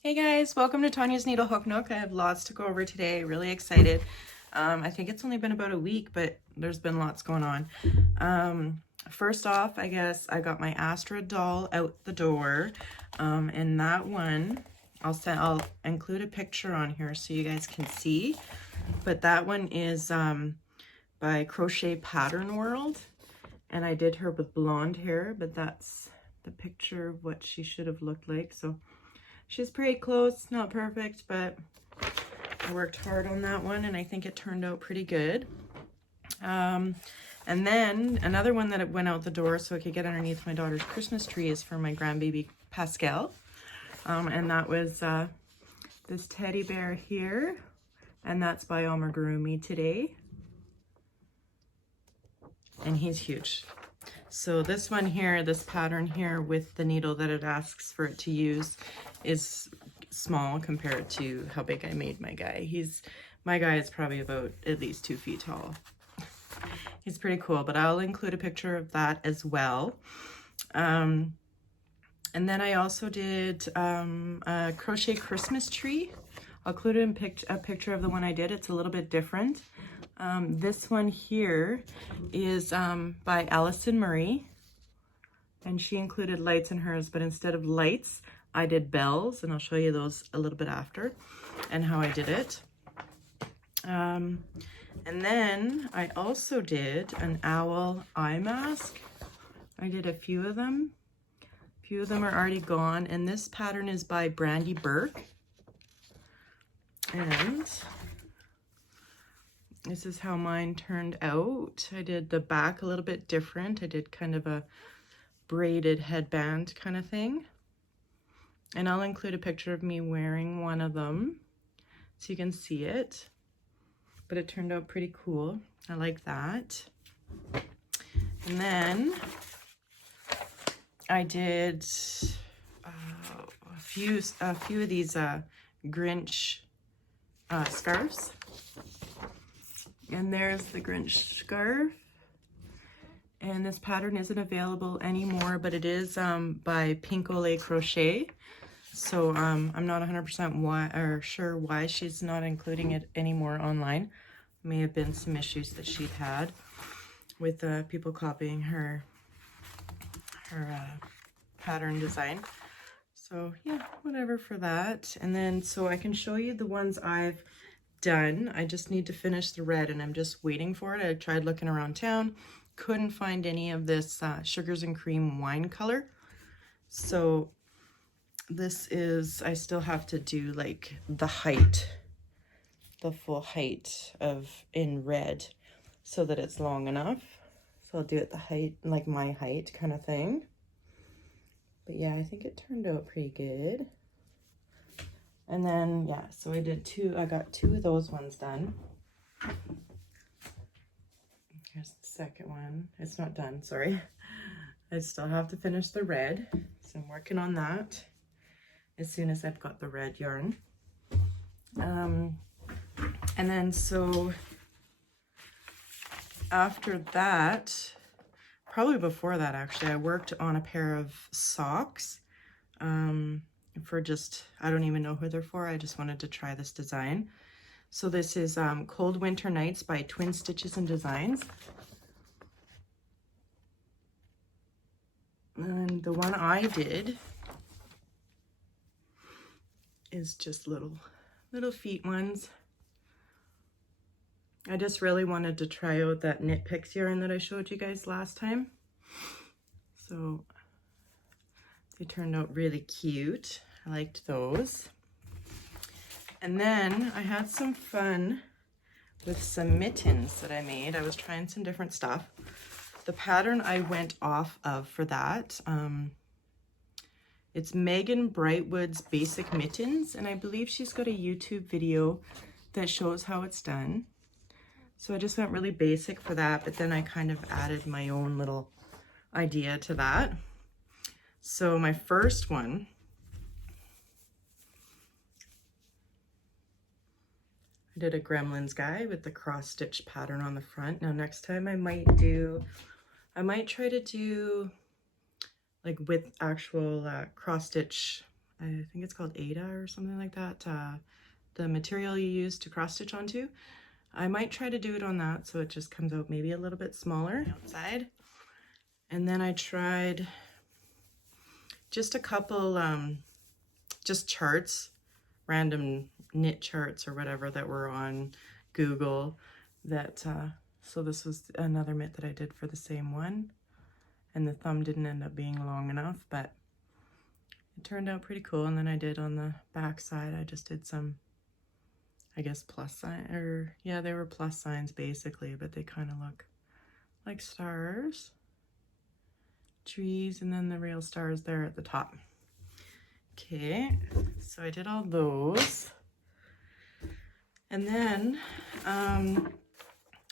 Hey guys, welcome to Tanya's Needle Hook Nook. I have lots to go over today. Really excited. I think it's only been about a week, but there's been lots going on. First off, I guess I got my Astra doll out the door, and that one I'll include a picture on here so you guys can see. But that one is by Crochet Pattern World, and I did her with blonde hair, but that's the picture of what she should have looked like. So she's pretty close, not perfect, but I worked hard on that one and I think it turned out pretty good. And then another one that went out the door so I could get underneath my daughter's Christmas tree is for my grandbaby Pascal. And that was this teddy bear here, and that's by Amigurumi today. And he's huge. So this one here, this pattern here with the needle that it asks for it to use is small compared to how big I made my guy. My guy is probably about at least 2 feet tall. He's pretty cool, but I'll include a picture of that as well. And then I also did a crochet Christmas tree. I'll include a picture of the one I did. It's a little bit different. This one here is by Allison Murray, and she included lights in hers, but instead of lights, I did bells, and I'll show you those a little bit after and how I did it. And then I also did an owl eye mask. I did a few of them. A few of them are already gone, and this pattern is by Brandy Burke. And this is how mine turned out. I did the back a little bit different. I did kind of a braided headband kind of thing. And I'll include a picture of me wearing one of them so you can see it. But it turned out pretty cool. I like that. And then I did a few of these Grinch scarves. And there's the Grinch scarf. And this pattern isn't available anymore, but it is by Pink Olay Crochet. So I'm not 100% sure why she's not including it anymore online. May have been some issues that she'd had with people copying her pattern design. So yeah, whatever for that. And then so I can show you the ones I've done. I just need to finish the red and I'm just waiting for it. I tried looking around town, couldn't find any of this sugars and cream wine color. So this is, I still have to do like the height, the full height of in red so that it's long enough. So I'll do it the height, like my height kind of thing. But yeah, I think it turned out pretty good. And then, yeah, so I got 2 of those ones done. Here's the second one. It's not done, sorry. I still have to finish the red. So I'm working on that as soon as I've got the red yarn. And then so after that, probably before that actually, I worked on a pair of socks. For just, I don't even know who they're for. I just wanted to try this design. So this is Cold Winter Nights by Twin Stitches and Designs. And the one I did is just little feet ones. I just really wanted to try out that Knit Picks yarn that I showed you guys last time. So they turned out really cute. I liked those. And then I had some fun with some mittens that I made. I was trying some different stuff. The pattern I went off of for that, it's Megan Brightwood's Basic Mittens, and I believe she's got a YouTube video that shows how it's done. So I just went really basic for that, but then I kind of added my own little idea to that. So my first one, I did a Gremlins guy with the cross stitch pattern on the front. Now next time I might try to do like with actual cross stitch I think it's called Ada or something like that, the material you use to cross stitch onto. I might try to do it on that so it just comes out maybe a little bit smaller outside. And then I tried just a couple just charts, random knit charts or whatever that were on Google that so this was another mitt that I did for the same one, and the thumb didn't end up being long enough, but it turned out pretty cool. And then I did on the back side, I just did some, I guess, plus sign, or yeah, they were plus signs basically, but they kind of look like stars, trees, and then the real stars there at the top. Okay, so I did all those. And then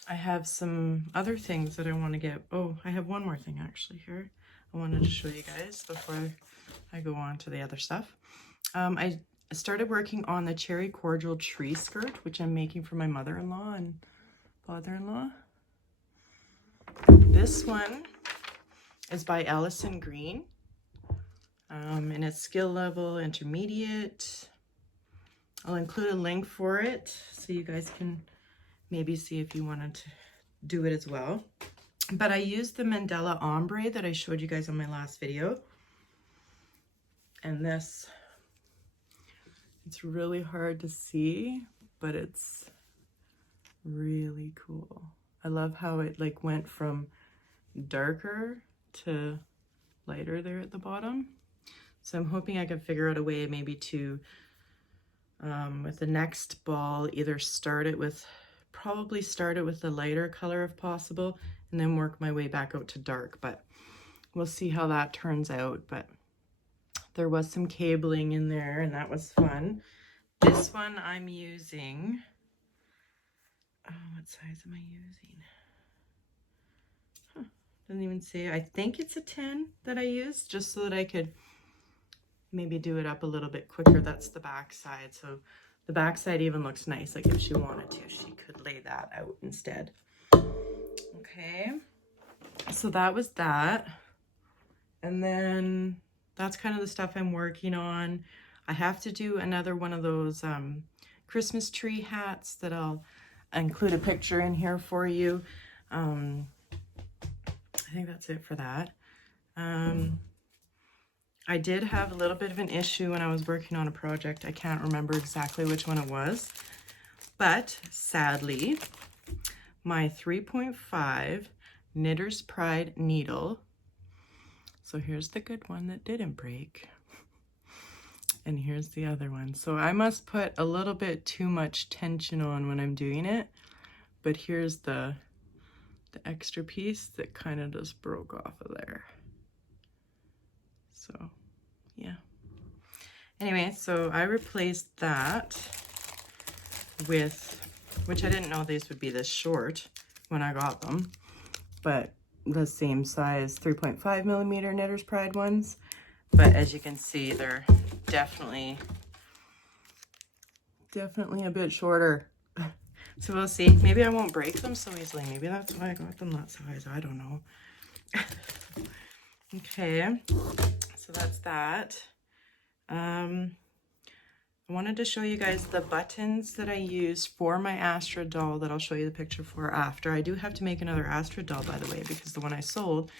I have some other things that I want to get. Oh, I have one more thing actually here I wanted to show you guys before I go on to the other stuff. I started working on the cherry cordial tree skirt, which I'm making for my mother-in-law and father-in-law. This one is by Allison Green, and it's skill level intermediate. I'll include a link for it so you guys can maybe see if you wanted to do it as well. But I used the Mandela ombre that I showed you guys on my last video. And this, it's really hard to see, but it's really cool. I love how it like went from darker to lighter there at the bottom. So I'm hoping I can figure out a way maybe to, with the next ball, either probably start it with the lighter color if possible, and then work my way back out to dark, but we'll see how that turns out. But there was some cabling in there and that was fun. This one I'm using, what size am I using? Doesn't even say. I think it's a 10 that I used, just so that I could maybe do it up a little bit quicker. That's the back side. So the back side even looks nice. Like if she wanted to, she could lay that out instead. Okay. So that was that. And then that's kind of the stuff I'm working on. I have to do another one of those Christmas tree hats that I'll include a picture in here for you. I think that's it for that. I did have a little bit of an issue when I was working on a project. I can't remember exactly which one it was, but sadly, my 3.5 Knitter's Pride needle, so here's the good one that didn't break, and here's the other one. So I must put a little bit too much tension on when I'm doing it, but here's the extra piece that kind of just broke off of there. So yeah, anyway, so I replaced that with, which I didn't know these would be this short when I got them, but the same size 3.5 millimeter Knitter's Pride ones, but as you can see, they're definitely a bit shorter. So we'll see. Maybe I won't break them so easily. Maybe that's why I got them that size. I don't know. Okay, so that's that. I wanted to show you guys the buttons that I used for my Astra doll that I'll show you the picture for after. I do have to make another Astra doll, by the way, because the one I sold,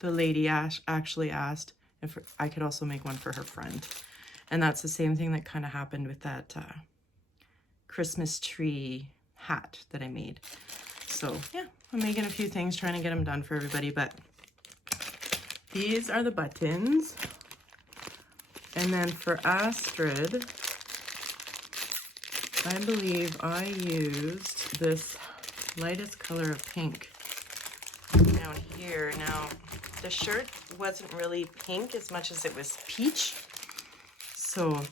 the lady actually asked if I could also make one for her friend. And that's the same thing that kind of happened with that Christmas tree hat that I made. So yeah, I'm making a few things, trying to get them done for everybody, but these are the buttons. And then for Astrid, I believe I used this lightest color of pink down here. Now, the shirt wasn't really pink as much as it was peach. So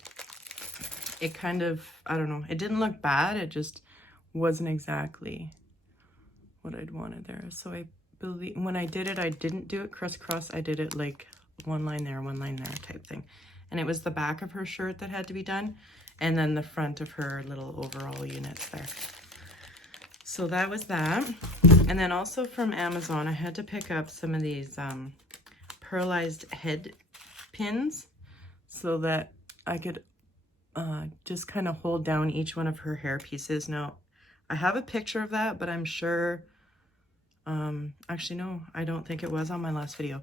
it kind of, I don't know, it didn't look bad. It just wasn't exactly what I'd wanted there. So I believe when I did it, I didn't do it crisscross. I did it like one line there type thing. And it was the back of her shirt that had to be done, and then the front of her little overall units there. So that was that. And then also from Amazon, I had to pick up some of these pearlized head pins so that I could just kind of hold down each one of her hair pieces. Now, I have a picture of that, but I'm sure, actually no, I don't think it was on my last video.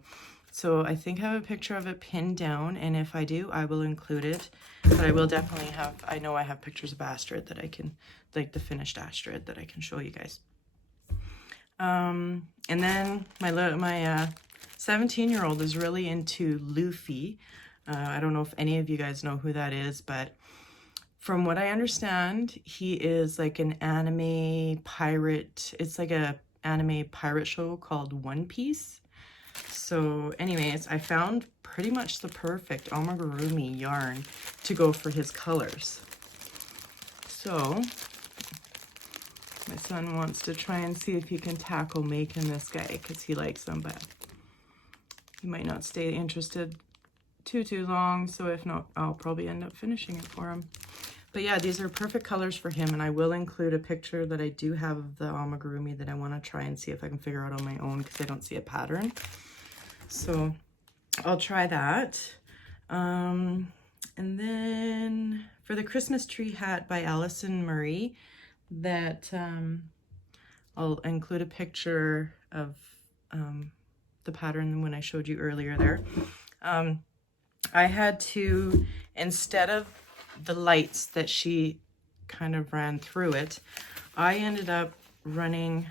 So I think I have a picture of it pinned down, and if I do, I will include it. But I will definitely have, I know I have pictures of Astrid that I can, like the finished Astrid that I can show you guys. And then my 17-year-old is really into Luffy. I don't know if any of you guys know who that is, but from what I understand, he is like an anime pirate. It's like a anime pirate show called One Piece. So anyways, I found pretty much the perfect amigurumi yarn to go for his colors. So my son wants to try and see if he can tackle making this guy because he likes them, but he might not stay interested too long. So if not, I'll probably end up finishing it for him. But yeah, these are perfect colors for him, and I will include a picture that I do have of the amigurumi that I want to try and see if I can figure out on my own because I don't see a pattern. So I'll try that. And then for the Christmas tree hat by Allison Murray, that I'll include a picture of the pattern when I showed you earlier there. I had to, instead of the lights that she kind of ran through it, I ended up running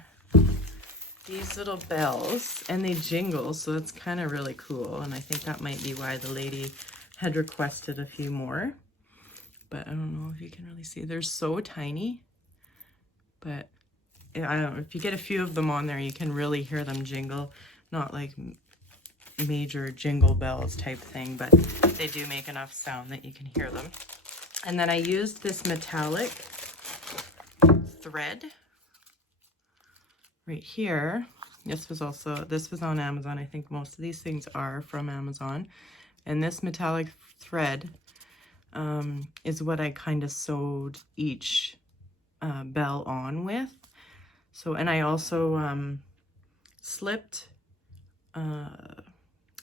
these little bells, and they jingle, so it's kind of really cool, and I think that might be why the lady had requested a few more. But I don't know if you can really see. They're so tiny, but I don't know, if you get a few of them on there, you can really hear them jingle. Not like major jingle bells type thing, but they do make enough sound that you can hear them. And then I used this metallic thread right here. This was on Amazon. I think most of these things are from Amazon. And this metallic thread is what I kind of sewed each bell on with. So, and I also slipped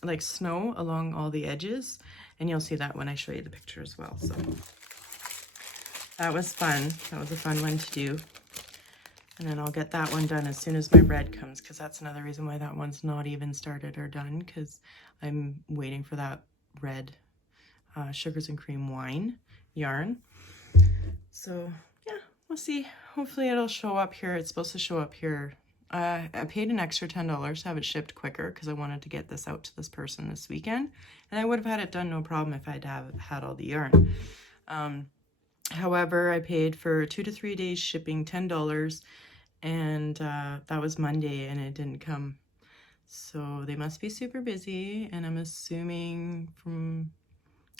like snow along all the edges, and you'll see that when I show you the picture as well. So that was fun. That was a fun one to do. And then I'll get that one done as soon as my red comes, because that's another reason why that one's not even started or done, because I'm waiting for that red Sugars and Cream wine yarn. So yeah, we'll see. Hopefully it'll show up here. It's supposed to show up here. I paid an extra $10 to have it shipped quicker because I wanted to get this out to this person this weekend, and I would have had it done no problem if I'd have had all the yarn. However, I paid for 2 to 3 days shipping, $10, and that was Monday, and it didn't come. So they must be super busy, and I'm assuming from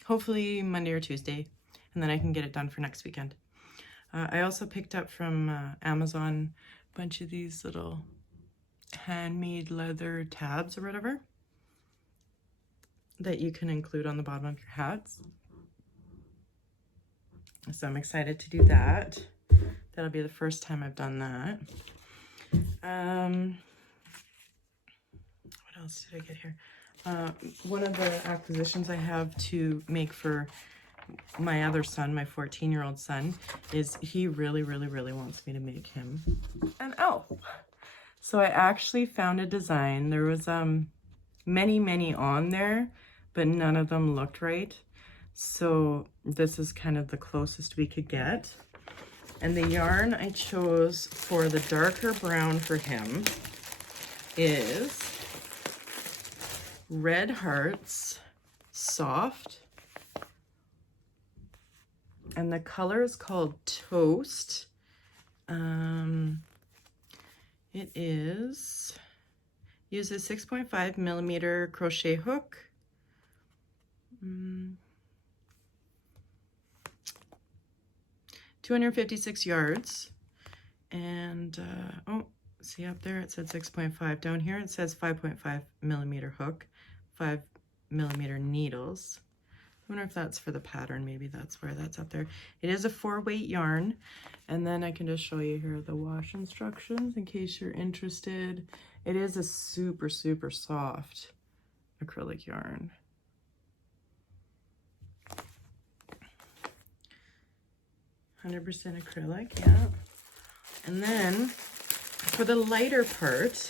hopefully Monday or Tuesday, and then I can get it done for next weekend. I also picked up from Amazon a bunch of these little handmade leather tabs or whatever that you can include on the bottom of your hats. So I'm excited to do that. That'll be the first time I've done that. What else did I get here? One of the acquisitions I have to make for my other son, my 14-year-old son, is he really wants me to make him an elf. So I actually found a design. There was many on there, but none of them looked right. So this is kind of the closest we could get. And the yarn I chose for the darker brown for him is Red Hearts Soft. And the color is called Toast. It uses 6.5 millimeter crochet hook. 256 yards, and oh, see up there it said 6.5. Down here it says 5.5 millimeter hook, 5 millimeter needles. I wonder if that's for the pattern. Maybe that's where that's up there. It is a 4-weight yarn, and then I can just show you here the wash instructions in case you're interested. It is a super soft acrylic yarn. 100% acrylic, yeah. And then for the lighter part,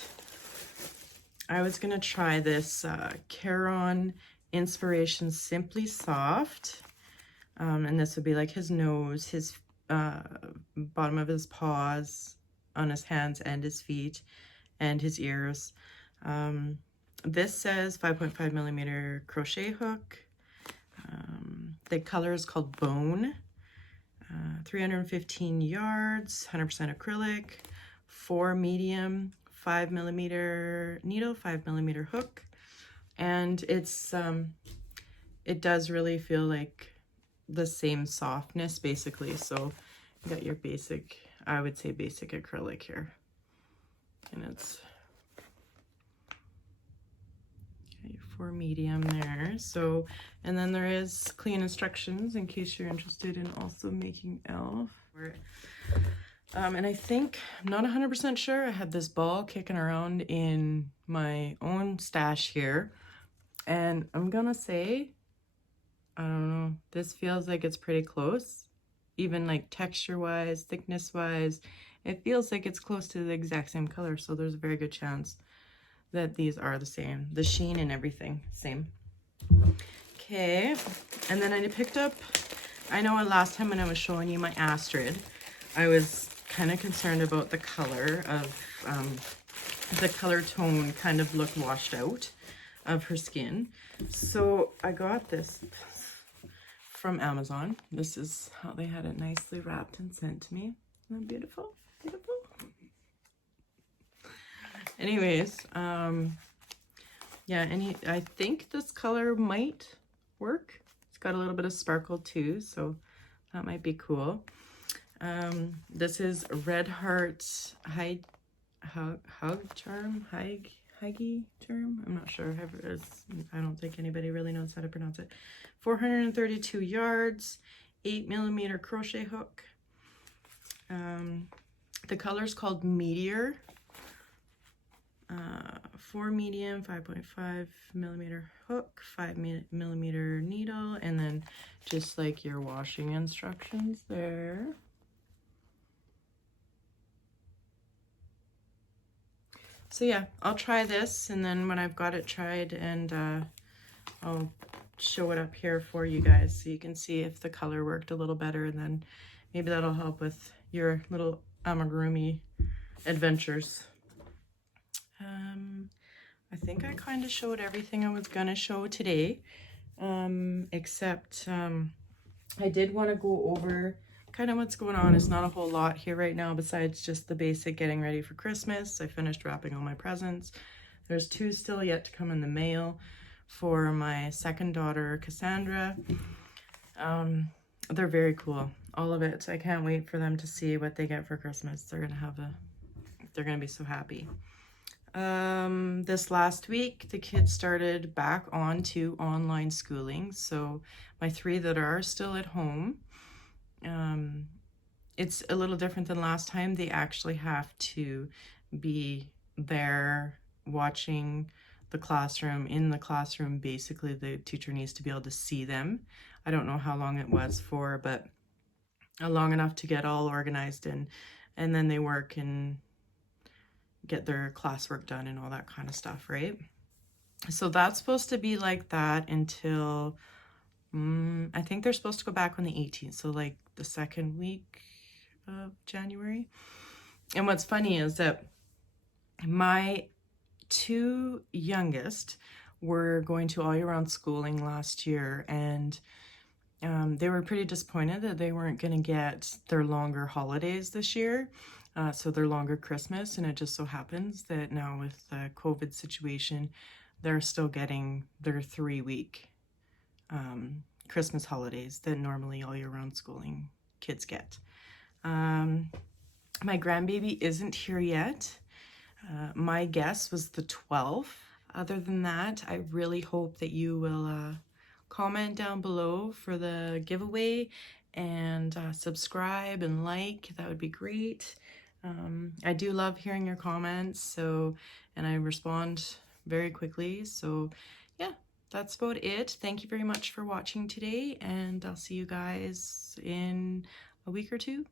I was gonna try this Caron Inspiration Simply Soft. And this would be like his nose, his bottom of his paws, on his hands and his feet, and his ears. This says 5.5 millimeter crochet hook. The color is called Bone. 315 yards, 100% acrylic, 4 medium, 5 millimeter needle, 5 millimeter hook. And it's it does really feel like the same softness basically. So you got your basic, I would say basic acrylic here. And it's for medium there. So, and then there is clean instructions in case you're interested in also making elf. And I think, I'm not 100% sure, I had this ball kicking around in my own stash here. And I'm gonna say, I don't know, this feels like it's pretty close. Even like texture wise, thickness wise, it feels like it's close to the exact same color. So there's a very good chance that these are the same. The sheen and everything, same. Okay, and then I picked up, I know last time when I was showing you my Astrid, I was kind of concerned about the color of, the color tone kind of looked washed out of her skin. So I got this from Amazon. This is how they had it nicely wrapped and sent to me. Isn't that beautiful? Beautiful. Anyways, yeah, I think this color might work. It's got a little bit of sparkle too, so that might be cool. This is Red Heart Hug Charm, Huggy Charm. I'm not sure. I don't think anybody really knows how to pronounce it. 432 yards, 8 millimeter crochet hook. The color's called Meteor. 4 medium, 5.5 millimeter hook, 5 millimeter needle, and then just like your washing instructions there. So yeah, I'll try this, and then when I've got it tried, and I'll show it up here for you guys so you can see if the color worked a little better, and then maybe that'll help with your little amigurumi adventures. I think I kind of showed everything I was gonna show today, except I did want to go over kind of what's going on. It's not a whole lot here right now besides just the basic getting ready for Christmas. I finished wrapping all my presents. There's 2 still yet to come in the mail for my second daughter, Cassandra. They're very cool, all of it. I can't wait for them to see what they get for Christmas. They're gonna be so happy. This last week, the kids started back on to online schooling. So my 3 that are still at home, it's a little different than last time. They actually have to be there watching the classroom. In the classroom, basically the teacher needs to be able to see them. I don't know how long it was for, but long enough to get all organized and then they work and get their classwork done and all that kind of stuff, right? So that's supposed to be like that until I think they're supposed to go back on the 18th, so like the second week of January. And what's funny is that my 2 youngest were going to all year round schooling last year, and they were pretty disappointed that they weren't going to get their longer holidays this year. So their longer Christmas, and it just so happens that now with the COVID situation, they're still getting their 3-week Christmas holidays that normally all year round schooling kids get. My grandbaby isn't here yet. My guess was the 12th. Other than that, I really hope that you will comment down below for the giveaway and subscribe and like. That would be great. I do love hearing your comments, and I respond very quickly. So yeah, that's about it. Thank you very much for watching today, and I'll see you guys in a week or two.